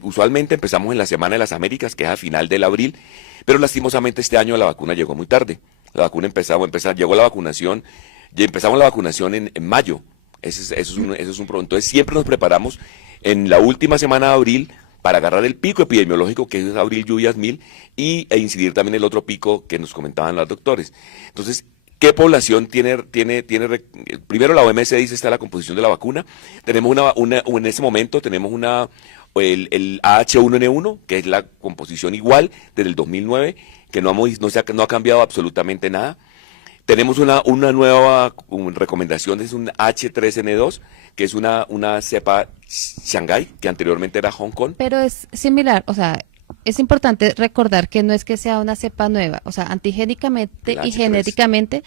usualmente empezamos en la Semana de las Américas, que es a final del abril, pero lastimosamente este año la vacuna llegó muy tarde. La vacuna llegó la vacunación, ya empezamos la vacunación en mayo. Eso es un problema. Entonces siempre nos preparamos en la última semana de abril para agarrar el pico epidemiológico, que es abril lluvias 1000, e incidir también el otro pico que nos comentaban los doctores. Entonces, ¿qué población tiene? Primero la OMS dice está la composición de la vacuna. Tenemos en ese momento tenemos el AH1N1, que es la composición igual desde el 2009, que no ha cambiado absolutamente nada. Tenemos una nueva recomendación, es un H3N2, que es una cepa Shanghái, que anteriormente era Hong Kong. Pero es similar, o sea, es importante recordar que no es que sea una cepa nueva, o sea, antigénicamente y genéticamente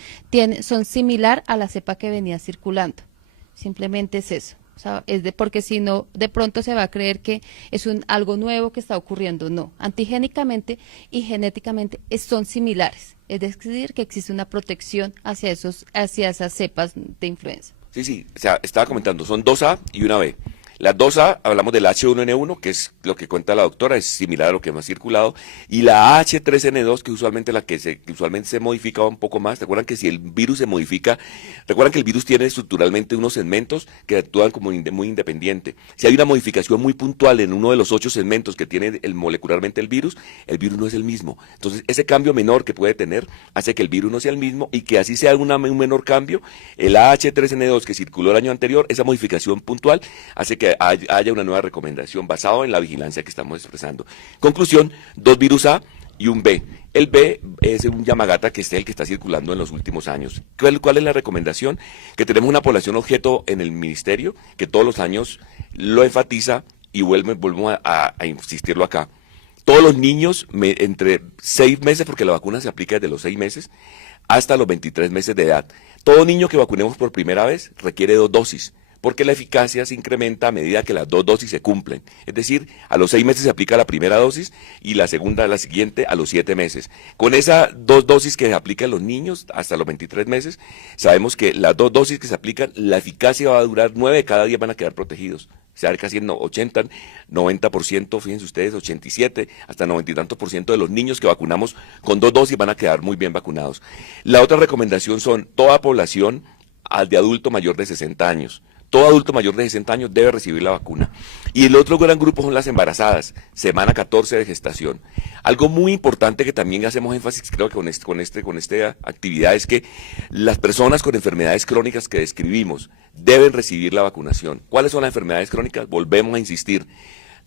son similar a la cepa que venía circulando. Simplemente es eso. O sea, porque si no, de pronto se va a creer que es algo nuevo que está ocurriendo. No, antigénicamente y genéticamente son similares. Es decir, que existe una protección hacia esas cepas de influenza. Sí, o sea, estaba comentando, son 2A y una B. Las 2A, hablamos del H1N1, que es lo que cuenta la doctora, es similar a lo que hemos circulado, y la H3N2, que usualmente usualmente se modifica un poco más. Recuerdan que si el virus se modifica, recuerdan que el virus tiene estructuralmente unos segmentos que actúan como muy independiente. Si hay una modificación muy puntual en uno de los 8 segmentos que tiene molecularmente el virus no es el mismo. Entonces, ese cambio menor que puede tener hace que el virus no sea el mismo, y que así sea un menor cambio, el H3N2 que circuló el año anterior, esa modificación puntual hace que haya una nueva recomendación basada en la vigilancia que estamos expresando. Conclusión, 2 virus A y un B. El B es un Yamagata, que es el que está circulando en los últimos años. ¿Cuál es la recomendación? Que tenemos una población objeto en el ministerio, que todos los años lo enfatiza, y vuelvo a insistirlo acá. Todos los niños entre 6 meses, porque la vacuna se aplica desde los 6 meses, hasta los 23 meses de edad. Todo niño que vacunemos por primera vez requiere 2 dosis. Porque la eficacia se incrementa a medida que las 2 dosis se cumplen. Es decir, a los 6 meses se aplica la primera dosis y la siguiente a los 7 meses. Con esas 2 dosis que se aplican a los niños hasta los 23 meses, sabemos que las 2 dosis que se aplican, la eficacia va a durar 9, cada día van a quedar protegidos. Se va casi en 80, 90%, fíjense ustedes, 87, hasta 90 y tantos % de los niños que vacunamos con 2 dosis van a quedar muy bien vacunados. La otra recomendación son toda población de adulto mayor de 60 años. Todo adulto mayor de 60 años debe recibir la vacuna. Y el otro gran grupo son las embarazadas, semana 14 de gestación. Algo muy importante que también hacemos énfasis, creo que con esta actividad, es que las personas con enfermedades crónicas que describimos deben recibir la vacunación. ¿Cuáles son las enfermedades crónicas? Volvemos a insistir.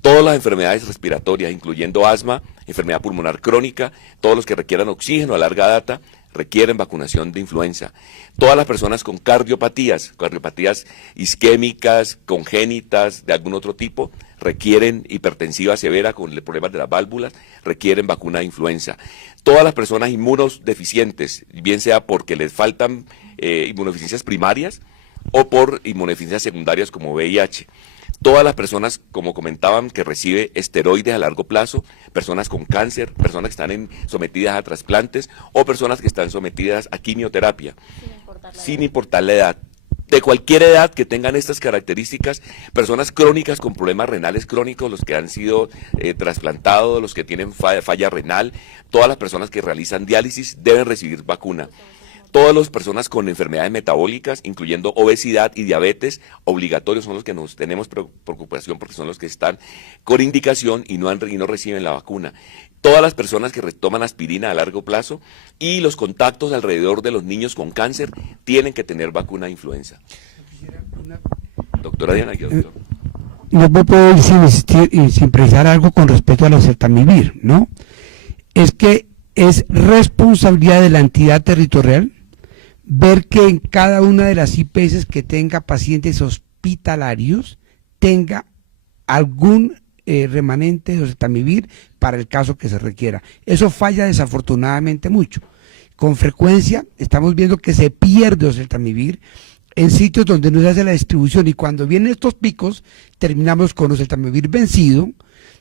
Todas las enfermedades respiratorias, incluyendo asma, enfermedad pulmonar crónica, todos los que requieran oxígeno a larga data, requieren vacunación de influenza. Todas las personas con cardiopatías isquémicas, congénitas, de algún otro tipo, requieren hipertensiva severa con problemas de las válvulas, requieren vacuna de influenza. Todas las personas inmunodeficientes, bien sea porque les faltan inmunodeficiencias primarias o por inmunodeficiencias secundarias como VIH. Todas las personas, como comentaban, que reciben esteroides a largo plazo, personas con cáncer, personas que están sometidas a trasplantes o personas que están sometidas a quimioterapia, sin importar la edad. de cualquier edad que tengan estas características, personas crónicas con problemas renales crónicos, los que han sido trasplantados, los que tienen falla renal, todas las personas que realizan diálisis deben recibir vacuna. Todas las personas con enfermedades metabólicas, incluyendo obesidad y diabetes, obligatorios son los que nos tenemos preocupación porque son los que están con indicación y no reciben la vacuna. Todas las personas que retoman aspirina a largo plazo y los contactos alrededor de los niños con cáncer tienen que tener vacuna de influenza. Doctora Diana, doctor. No me puedo ir sin precisar algo con respecto a la oseltamivir, ¿no? Es que es responsabilidad de la entidad territorial ver que en cada una de las IPS que tenga pacientes hospitalarios tenga algún remanente de oseltamivir para el caso que se requiera. Eso falla desafortunadamente mucho. Con frecuencia estamos viendo que se pierde oseltamivir en sitios donde no se hace la distribución, y cuando vienen estos picos terminamos con oseltamivir vencido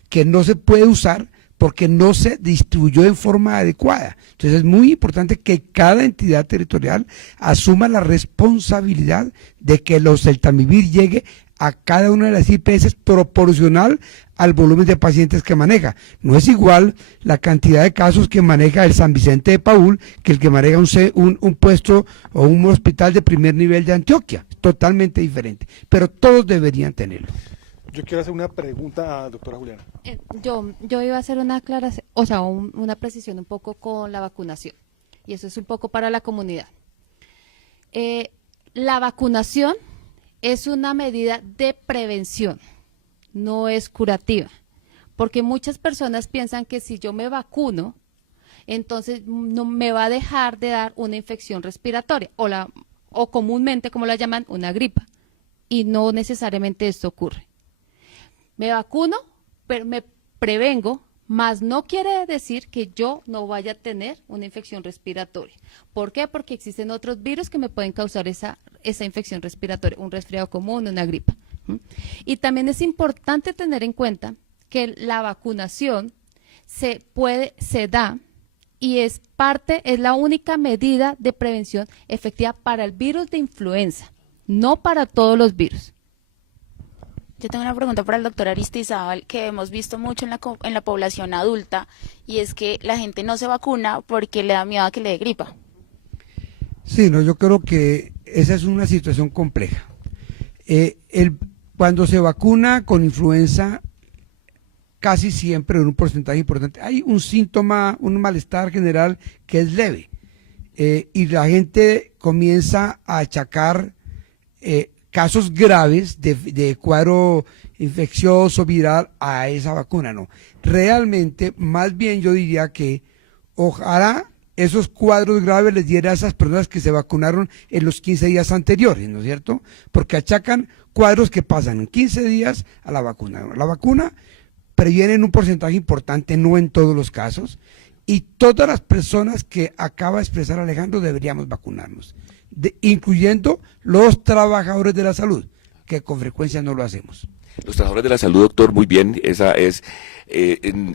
que no se puede usar porque no se distribuyó en forma adecuada. Entonces es muy importante que cada entidad territorial asuma la responsabilidad de que el oseltamivir llegue a cada una de las IPS proporcional al volumen de pacientes que maneja. No es igual la cantidad de casos que maneja el San Vicente de Paúl que el que maneja un puesto o un hospital de primer nivel de Antioquia. Totalmente diferente, pero todos deberían tenerlo. Yo quiero hacer una pregunta a doctora Juliana. Yo iba a hacer una aclaración, o sea, una precisión un poco con la vacunación, y eso es un poco para la comunidad. La vacunación es una medida de prevención, no es curativa, porque muchas personas piensan que si yo me vacuno, entonces no me va a dejar de dar una infección respiratoria, o comúnmente, como la llaman, una gripa, y no necesariamente esto ocurre. Me vacuno, pero me prevengo, mas no quiere decir que yo no vaya a tener una infección respiratoria. ¿Por qué? Porque existen otros virus que me pueden causar esa infección respiratoria, un resfriado común, una gripa. Y también es importante tener en cuenta que la vacunación se da y es la única medida de prevención efectiva para el virus de influenza, no para todos los virus. Yo tengo una pregunta para el doctor Aristizábal, que hemos visto mucho en la población adulta, y es que la gente no se vacuna porque le da miedo a que le dé gripa. Sí, no, yo creo que esa es una situación compleja. Cuando se vacuna con influenza, casi siempre, en un porcentaje importante, hay un síntoma, un malestar general que es leve, y la gente comienza a achacar casos graves de cuadro infeccioso, viral, a esa vacuna. No, realmente, más bien yo diría que ojalá esos cuadros graves les diera a esas personas que se vacunaron en los 15 días anteriores, ¿no es cierto? Porque achacan cuadros que pasan en 15 días a la vacuna. La vacuna previene en un porcentaje importante, no en todos los casos, y todas las personas que acaba de expresar Alejandro deberíamos vacunarnos, incluyendo los trabajadores de la salud, que con frecuencia no lo hacemos. Los trabajadores de la salud, doctor, muy bien, esa es,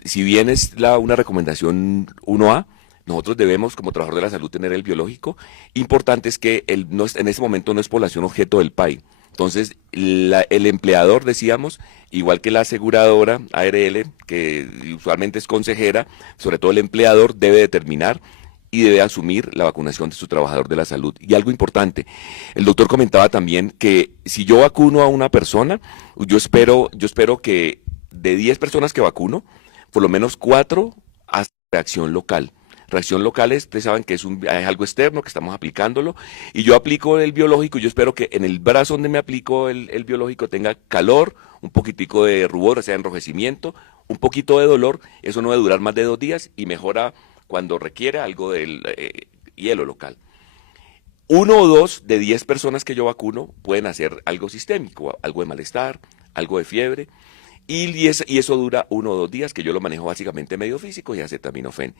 si bien es una recomendación 1A, nosotros debemos, como trabajador de la salud, tener el biológico. Importante es que en ese momento no es población objeto del PAI. Entonces, el empleador, decíamos, igual que la aseguradora ARL, que usualmente es consejera, sobre todo el empleador debe determinar y debe asumir la vacunación de su trabajador de la salud. Y algo importante, el doctor comentaba también que si yo vacuno a una persona, yo espero que de 10 personas que vacuno, por lo menos 4 hacen reacción local. Reacción local ustedes saben que es algo externo, que estamos aplicándolo, y yo aplico el biológico, y yo espero que en el brazo donde me aplico el biológico tenga calor, un poquitico de rubor, o sea, enrojecimiento, un poquito de dolor, eso no debe durar más de 2 días, y mejora cuando requiere algo del hielo local. 1 o 2 de 10 personas que yo vacuno pueden hacer algo sistémico, algo de malestar, algo de fiebre, y eso dura 1 o 2 días, que yo lo manejo básicamente medio físico y acetaminofén.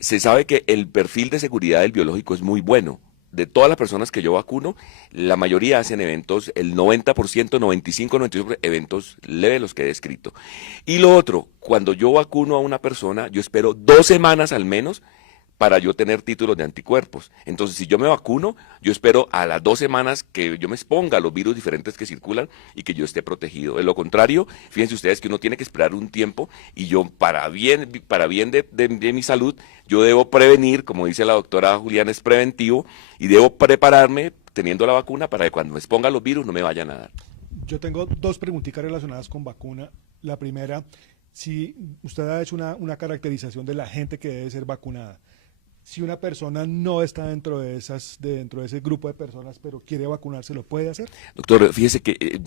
Se sabe que el perfil de seguridad del biológico es muy bueno. De todas las personas que yo vacuno, la mayoría hacen eventos, el 90%, 95, 98% eventos leves, los que he descrito. Y lo otro, cuando yo vacuno a una persona, yo espero 2 semanas al menos para yo tener títulos de anticuerpos. Entonces, si yo me vacuno, yo espero a las 2 semanas que yo me exponga a los virus diferentes que circulan y que yo esté protegido. De lo contrario, fíjense ustedes que uno tiene que esperar un tiempo y yo, para bien de mi salud, yo debo prevenir, como dice la doctora Juliana, es preventivo, y debo prepararme teniendo la vacuna para que cuando me exponga a los virus no me vayan a dar. Yo tengo 2 preguntitas relacionadas con vacuna. La primera, si usted ha hecho una caracterización de la gente que debe ser vacunada. Si una persona no está dentro de ese grupo de personas, pero quiere vacunarse, ¿lo puede hacer? Doctor, fíjese que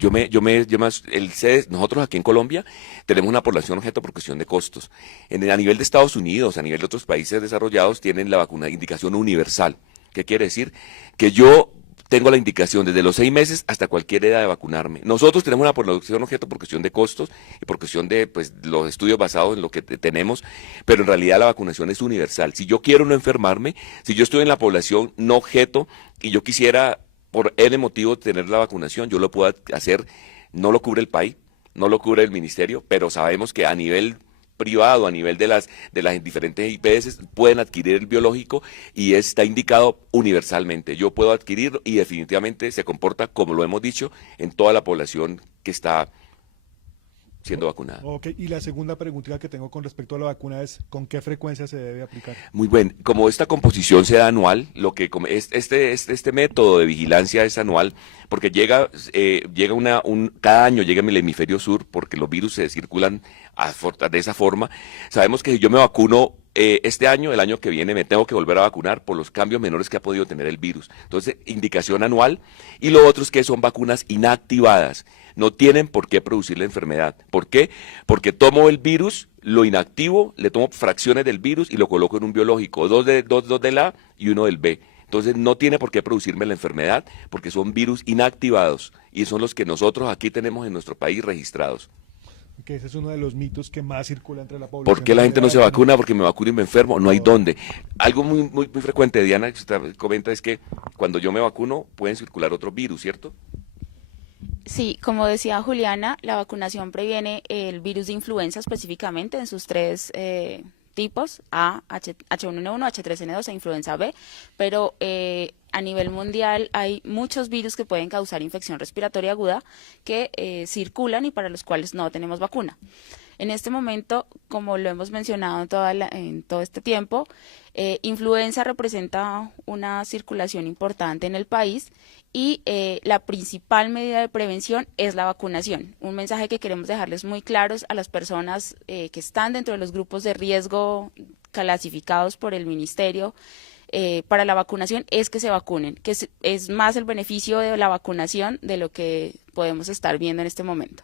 nosotros aquí en Colombia tenemos una población objeto por cuestión de costos. A nivel de Estados Unidos, a nivel de otros países desarrollados, tienen la vacuna de indicación universal. ¿Qué quiere decir? Que yo tengo la indicación desde los 6 meses hasta cualquier edad de vacunarme. Nosotros tenemos una población objeto por cuestión de costos y por cuestión de los estudios basados en lo que tenemos, pero en realidad la vacunación es universal. Si yo quiero no enfermarme, si yo estoy en la población no objeto y yo quisiera por N motivo tener la vacunación, yo lo puedo hacer, no lo cubre el país, no lo cubre el ministerio, pero sabemos que a nivel privado, a nivel de las diferentes IPS, pueden adquirir el biológico y está indicado universalmente. Yo puedo adquirirlo y definitivamente se comporta, como lo hemos dicho, en toda la población que está siendo vacunada. Ok, y la segunda preguntita que tengo con respecto a la vacuna es, ¿con qué frecuencia se debe aplicar? Muy bien, como esta composición se da anual, este método de vigilancia es anual, porque cada año llega en el hemisferio sur, porque los virus se circulan de esa forma. Sabemos que si yo me vacuno este año, el año que viene me tengo que volver a vacunar por los cambios menores que ha podido tener el virus. Entonces, indicación anual. Y lo otro es que son vacunas inactivadas. No tienen por qué producir la enfermedad. ¿Por qué? Porque tomo el virus, lo inactivo, le tomo fracciones del virus y lo coloco en un biológico, dos del A y uno del B. Entonces no tiene por qué producirme la enfermedad porque son virus inactivados y son los que nosotros aquí tenemos en nuestro país registrados. Que ese es uno de los mitos que más circula entre la población. ¿Por qué la gente no se vacuna? Porque me vacuno y me enfermo. No hay dónde. Algo muy frecuente, Diana, que usted comenta es que cuando yo me vacuno pueden circular otros virus, ¿cierto? Sí, como decía Juliana, la vacunación previene el virus de influenza específicamente en sus 3 tipos, A, H1N1, H3N2 e influenza B, pero a nivel mundial hay muchos virus que pueden causar infección respiratoria aguda que circulan y para los cuales no tenemos vacuna. En este momento, como lo hemos mencionado en todo este tiempo, influenza representa una circulación importante en el país y la principal medida de prevención es la vacunación. Un mensaje que queremos dejarles muy claros a las personas que están dentro de los grupos de riesgo clasificados por el Ministerio para la vacunación es que se vacunen, que es más el beneficio de la vacunación de lo que podemos estar viendo en este momento.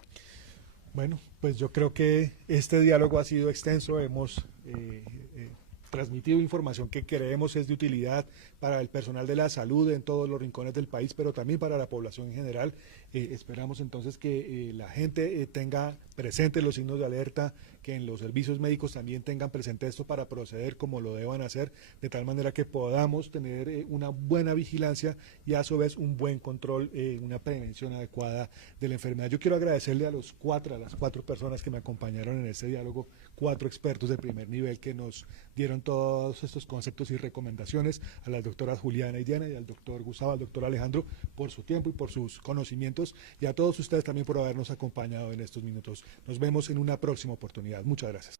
Bueno, pues yo creo que este diálogo ha sido extenso, hemos transmitido información que creemos es de utilidad para el personal de la salud en todos los rincones del país, pero también para la población en general. Esperamos entonces que la gente tenga presentes los signos de alerta, que en los servicios médicos también tengan presente esto para proceder como lo deban hacer, de tal manera que podamos tener una buena vigilancia y a su vez un buen control, una prevención adecuada de la enfermedad. Yo quiero agradecerle a las 4 personas que me acompañaron en este diálogo, 4 expertos de primer nivel que nos dieron todos estos conceptos y recomendaciones, a las doctoras Juliana y Diana y al doctor Gustavo, al doctor Alejandro, por su tiempo y por sus conocimientos, y a todos ustedes también por habernos acompañado en estos minutos. Nos vemos en una próxima oportunidad. Muchas gracias.